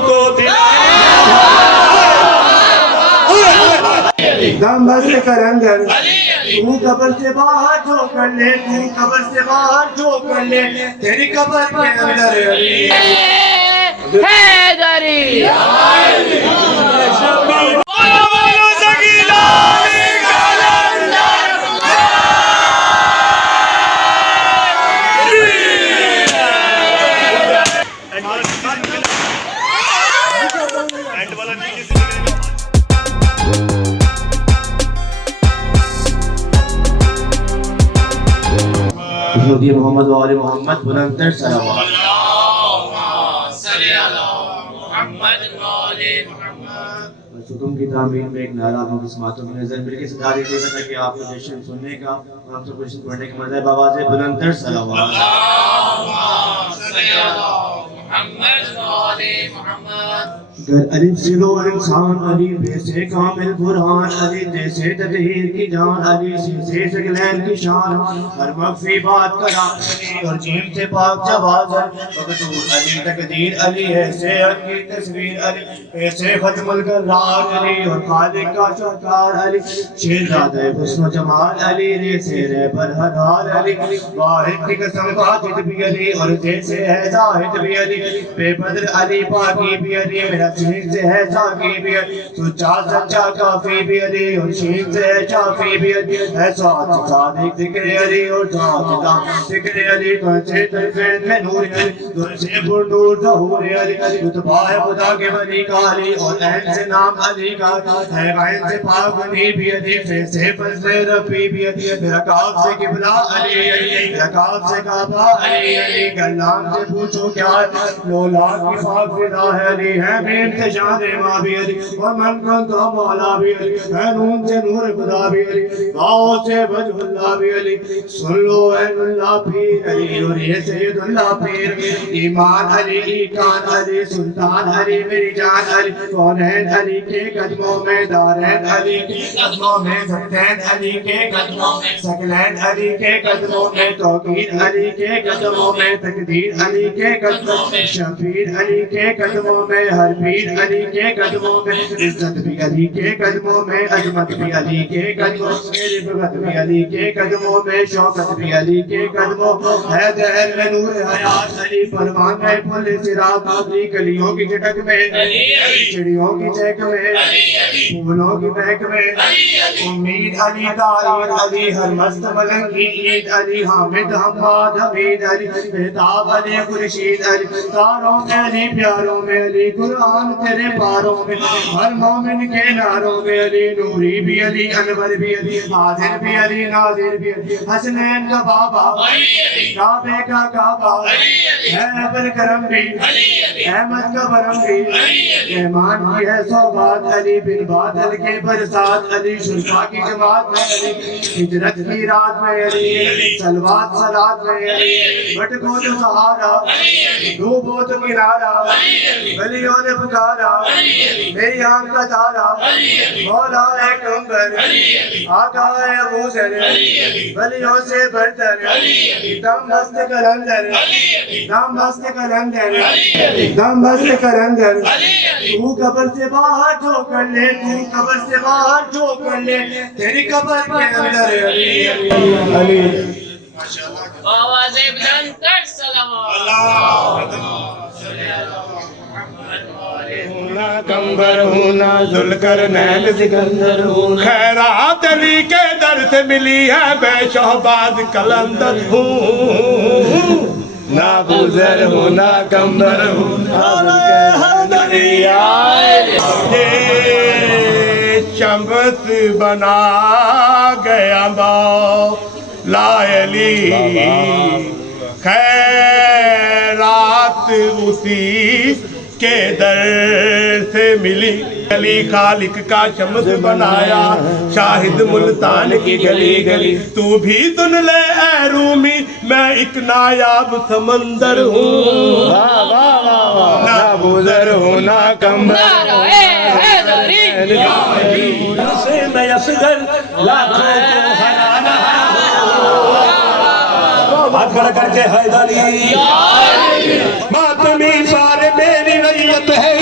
کو دم بست کر اندر تو قبر سے باہر جو کر لے تو قبر سے باہر جو کر لے تیری قبر کے اندر علی حیدری نبی محمد و آل محمد بلندتر صلوات حکم کی تعمیر میں ایک نعرہ ہم اس ماتوں کی نظر مل کے صدا دیتے ہیں تاکہ آپ کو جشن سننے کا اور ہم سب کو جشن پڑھنے کا مزہ ہے بآواز بلندتر صلوات گر الف سے دو انسان علی بے سے کامل قرآن علی دے سے تطہیر کی جان علی سے سگلین کی شان ہر مخفی بات کرا علی اور جیم سے پاک جواز مقدور علی تقدیر علی ہے سے حق کی تصویر علی ایسے ختم القرار علی اور خالق کا شکار علی شہزادہ حسن و جمال علی رے سے رے برحدار علی واحد کی قسم واجد بھی علی اور جیسے ہے زاہد بھی علی بے بدر علی پاکی بھی علی میرا شیر سے ہے ساکی بھی علی سچا سچا کافی بھی علی اور شیر سے ہے شافی بھی علی ہے ساتھ صادق ذکر علی اور ساتھ ذکر علی تو سے تلفین میں نور علی تو سے پر نور ظہور علی رتبہ ہے خدا کے ولی کا علی اور عین سے نام علی کا ہے عین سے پاک علی بھی علی سے فضل ربی بھی علی رکعت سے قبلہ علی رکعت سے کعبہ علی کلام سے پوچھو کیا لولا کی پاک فدا ہے علی ہے بے انتشار ماں بھی علی ومن کن تو مولا بھی علی ہے نون سے نور خدا بھی علی باؤ سے وجہ اللہ بھی علی سن لو این اللہ پیر علی اور یہ سید اللہ پیر ایمان علی ایکان علی سلطان علی میری جان علی کونین علی کے قدموں میں دارین علی کے قدموں میں سکتین علی کے قدموں میں سکلین علی کے قدموں میں توقیر علی کے قدموں میں تقدیر علی کے قدموں میں شفیر علی کے قدموں میں ہر پیر علی کے قدموں میں عزت بھی علی کے قدموں میں عظمت بھی علی کے قدموں میں رفعت بھی علی کے قدموں میں شوکت بھی علی کے قدموں ہے دہر میں نور حیات علی فرمان میں پل صراط علی گلیوں کی چٹک میں چڑیوں کی چہک میں پھولوں کی مہک میں امید علی دائر علی ہر مست ملنگ کی عید علی حامد حماد حمید علی بہتاب علی خورشید علی تاروں میں علی پیاروں میں علی قرآن تیرے پاروں میں ہر مومن کے ناروں میں علی نوری بھی علی انور بھی علی حاضر بھی علی ناظر بھی علی حسنین کا بابا کعبے کا کعبہ ہے ابر کرم بھی احمد کا برم بھی مہمان کی ہے سوغات علی بن بادل کے برسات علی شرفا کی جماعت میں علی ہجرت کی رات میں علی سلوات صلات میں علی بٹکو تو سہارا ڈوبو تو کنارا گلیوں نے پکارا میری آنکھ کا تارا مولا ہے کمبر آقا ہے ابو ذر گلیوں سے برتر دم مست کلندر دم مست کلندر دم مست کلندر تو قبر سے باہر جو کر لے تو قبر سے باہر جو کر لے تیری قبر کے اندر علی علی آواز بلندتر صلوات ہونا کمبر ہونا ذوالقرنین سکندر ہونا خیرات علی کے در سے ملی ہے بے شہباز کلندر ہوں نہ گزر ہونا کمبر ہونا حیدری آئے یہ شمس بنا گیا مولا علی خیرات اسی کے در سے ملی علی خالق کا شمس بنایا شاہد ملتان کی گلی گلی تو بھی سن لے اے رومی میں ایک نایاب سمندر ہوں نہ گزر ہوں نہ کمبر سے میں اصغر لاکھوں کو ہرانا ہاتھ کھڑا کر کے حیدری ماتمی سارے میری نیت ہے